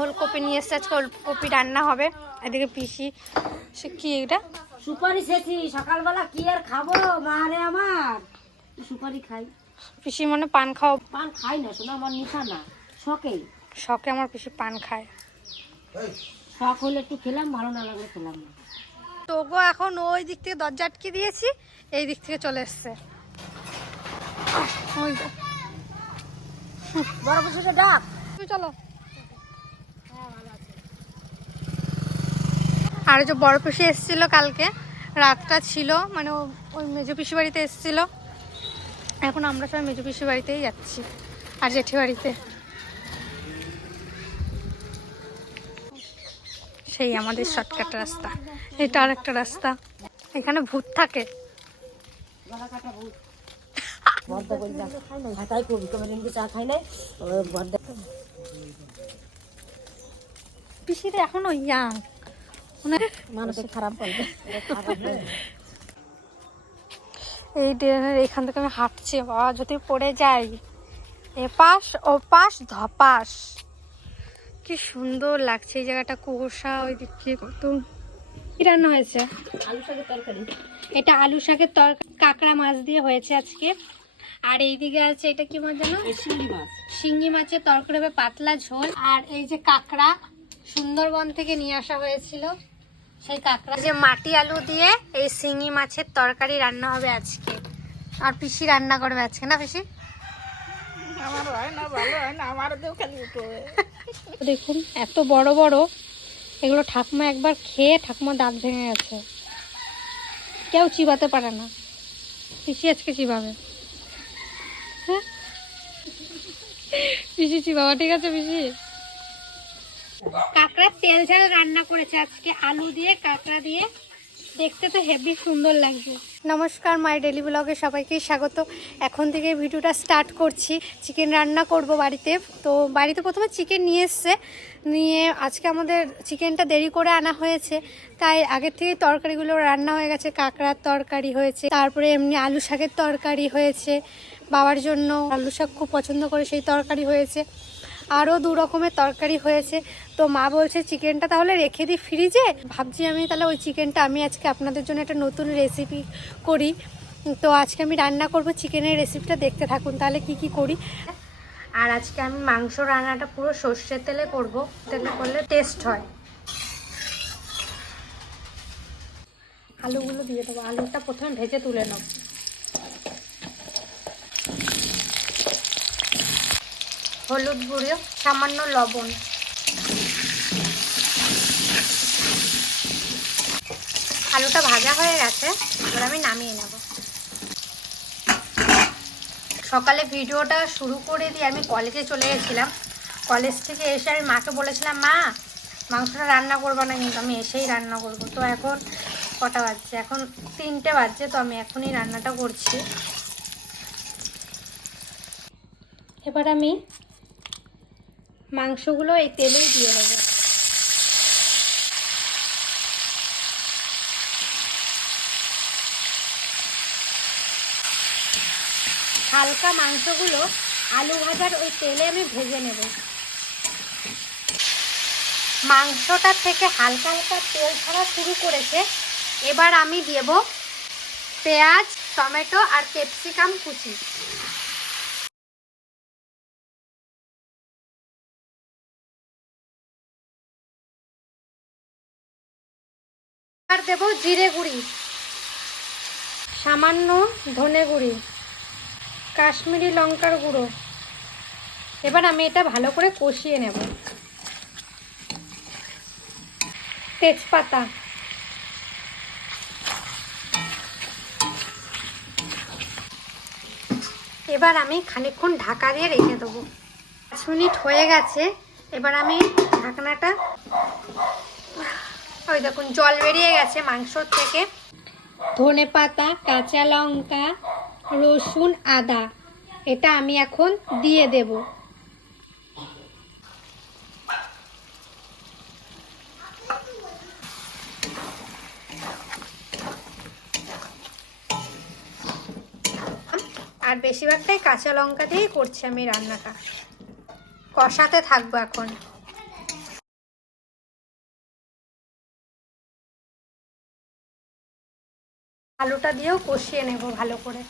ওলকপি নিয়ে এসছে আজকে ওলকপি রান্না হবে। এদিকে পিসি সে কি এটা? সুপারি খেয়েছি সকালবেলা কি আর খাব মারে আমার? সুপারি খাই। পিসি মনে পান খাও পান খাই না শোনা আমার নিশা না শখেই শখে আমার পিসি পান খায়। শখ হলে একটু খেলাম ভালো না লাগলে খেলাম না। তোগো এখন ওই দিক থেকে দরজা আটকে দিয়েছি এই দিক থেকে চলে এসছে। ওই। আর যে বড় পিসি এসেছিল কালকে, রাতটা ছিল মানে ওই মেজো পিসি বাড়িতে এসেছিল। এখন আমরা সবাই মেজো পিসি বাড়িতেই যাচ্ছি, আর জেঠি বাড়িতে। সেই আমাদের শর্টকাট রাস্তা। এটা আর একটা রাস্তা। এখানে ভূত থাকে। ভূত বদ্ধ করে না হাতাই করবি। তোমার এমনি চা খাই নাই? বদ্ধ পিসিটা এখনও ইয়াং মানুষের খারাপ করবে এই ড্রেনের এখান থেকে আমি হাঁটছি। বাবা যদি পড়ে যাই। এপাশ ওপাশ ধপাস। কি সুন্দর লাগছে এই জায়গাটা। কুয়াশা ওই দিক দিয়ে কত কি রান্না হয়েছে। আলু শাকের তরকারি। এটা আলু শাকের তরকারি। কাঁকড়া মাছ দিয়ে হয়েছে আজকে। আর এইদিকে আছে এটা কি মাছ জানো শিঙ্গি মাছ। শিঙ্গি মাছের তরকারি হবে পাতলা ঝোল। আর এই যে কাঁকড়া সুন্দরবন থেকে নিয়ে আসা হয়েছিল সেই কাঁকড়া। যে মাটি আলু দিয়ে এই শিঙি মাছের তরকারি রান্না হবে আজকে। আর পিসি রান্না করবে আজকে না পিসি? আমার হয় না ভালো হয় না আমার খালি উঠো দেখুন এত বড় বড়। এগুলো ঠাকুমা একবার খেয়ে ঠাকুমা দাঁত ভেঙে গেছে। কেউ চিবাতে পারে না। পিসি আজকে চিবাবে। পিসি চিবাবা ঠিক আছে পিসি? কাঁকড়ার তেল ঝাল রান্না করেছে আজকে আলু দিয়ে কাঁকড়া দিয়ে। দেখতে তো হেভি সুন্দর লাগছে। নমস্কার মাই ডেলি ব্লগে সবাইকে স্বাগত। এখন থেকে ভিডিওটা স্টার্ট করছি। চিকেন রান্না করব বাড়িতে। তো বাড়িতে প্রথমে চিকেন নিয়ে এসছে। নিয়ে আজকে আমাদের চিকেনটা দেরি করে আনা হয়েছে। তাই আগের থেকে তরকারিগুলো রান্না হয়ে গেছে। কাঁকড়ার তরকারি হয়েছে। তারপরে এমনি আলু শাকের তরকারি হয়েছে। বাবার জন্য আলু শাক খুব পছন্দ করে, সেই তরকারি হয়েছে। আরও দু রকমের তরকারি হয়েছে। তো মা বলছে, চিকেনটা তাহলে রেখে দিই ফ্রিজে। ভাবছি আমি তাহলে ওই চিকেনটা আমি আজকে আপনাদের জন্য একটা নতুন রেসিপি করি। তো আজকে আমি রান্না করব চিকেনের রেসিপিটা দেখতে থাকুন তাহলে কি কি করি। আর আজকে আমি মাংস রান্নাটা পুরো সর্ষের তেলে করব, তেলে করলে টেস্ট হয়। আলুগুলো দিয়ে দেবো। আলুটা প্রথমে ভেজে তুলে নেব। হলুদ গুঁড়ো, সামান্য লবণ। আলুটা ভাজা হয়ে গেছে, এবার আমি নামিয়ে নেব। সকালে ভিডিওটা শুরু করে দিয়ে আমি কলেজে চলে গেছিলাম কলেজ থেকে এসে আমি মাকে বলেছিলাম, মা, মাংসটা রান্না করব না কিন্তু, আমি এসেই রান্না করব। তো এখন কটা বাজছে? এখন তিনটে বাজছে, তো আমি এখনই রান্নাটা করছি। এবার আমি মাংসগুলো এই তেলেই দিয়ে দেবো। হালকা মাংসগুলো আলু ভাজার ওই তেলে আমি ভেজে নেব। মাংসটা থেকে হালকা হালকা তেল ছাড়া শুরু করেছে। এবার আমি দেব পেঁয়াজ, টমেটো আর ক্যাপসিকাম কুচি। আর দেব জিরে গুঁড়ি। সামান্য ধনে গুঁড়ি, কাশ্মীরি লঙ্কার গুঁড়ো। এবার আমি এটা ভালো করে কষিয়ে নেব। তেজপাতা। এবার আমি খানিকক্ষণ ঢাকা দিয়ে রেখে দেবো। পাঁচ মিনিট হয়ে গেছে। এবার আমি ঢাকনাটা ওই দেখুন, জল বেরিয়ে গেছে মাংসর থেকে। ধনে পাতা, কাঁচা লঙ্কা, রসুন, আদা। এটা আমি এখন দিয়ে দেব। আর বেশিরভাগটাই কাঁচা লঙ্কা দিয়েই করছি আমি রান্নাটা। কষাতে থাকব এখন। আলুটা দিয়েও কষিয়ে নেব ভালো করে।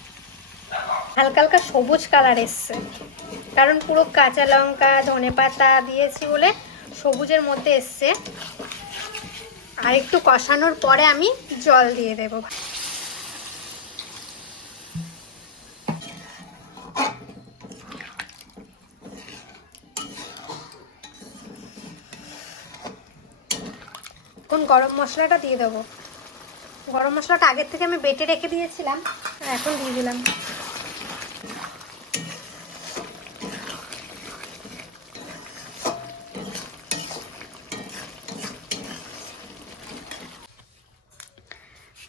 হালকা হালকা সবুজ কালার এসছে। কারণ পুরো কাঁচা লঙ্কা, ধনে পাতা দিয়েছি বলে সবুজের মধ্যে এসছে। আর একটু কষানোর পরে আমি জল দিয়ে দেব। এখন গরম মশলাটা দিয়ে দেবো? গরম মশলাটা আগের থেকে আমি বেটে রেখে দিয়েছিলাম এখন দিয়ে দিলাম।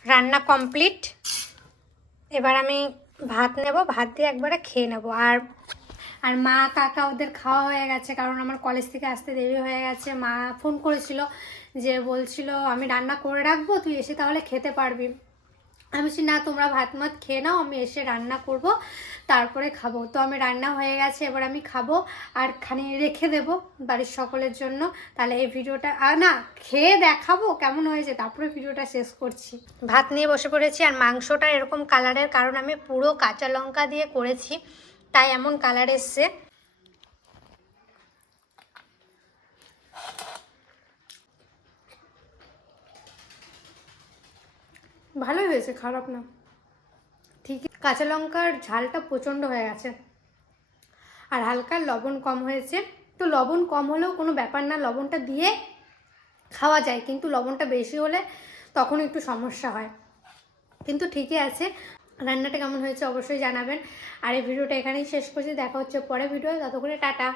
রান্না কমপ্লিট। এবার আমি ভাত নেব, ভাত দিয়ে একবারে খেয়ে নেব। আর আর মা, কাকা ওদের খাওয়া হয়ে গেছে, কারণ আমার কলেজ থেকে আসতে দেরি হয়ে গেছে। মা ফোন করেছিল যে বলছিল, আমি রান্না করে রাখব, তুই এসে তাহলে খেতে পারবি। আমি বলছি, না, তোমরা ভাত মাত খেয়ে নাও, আমি এসে রান্না করব, তারপরে খাব। তো আমি রান্না হয়ে গেছে, এবার আমি খাব আর খানি রেখে দেব বাড়ির সকলের জন্য। তাহলে এই ভিডিওটা আর না, খেয়ে দেখাবো কেমন হয়েছে, তারপরে ভিডিওটা শেষ করছি। ভাত নিয়ে বসে পড়েছি আর মাংসটা এরকম কালারের কারণ আমি পুরো কাঁচা লঙ্কা দিয়ে করেছি। তাই এমন কালার এসছে। ভালোই হয়েছে, খারাপ না। ঠিক, কাঁচা লঙ্কার ঝালটা প্রচণ্ড হয়ে গেছে। আর হালকা লবণ কম হয়েছে। তো লবণ কম হলেও কোনো ব্যাপার না, লবণটা দিয়ে খাওয়া যায়। কিন্তু লবণটা বেশি হলে তখন একটু সমস্যা হয়। কিন্তু ঠিকই আছে। রান্নাটা কেমন হয়েছে অবশ্যই জানাবেন। আর এই ভিডিওটা এখানেই শেষ করছি। দেখা হচ্ছে পরে ভিডিও ততক্ষণে টাটা।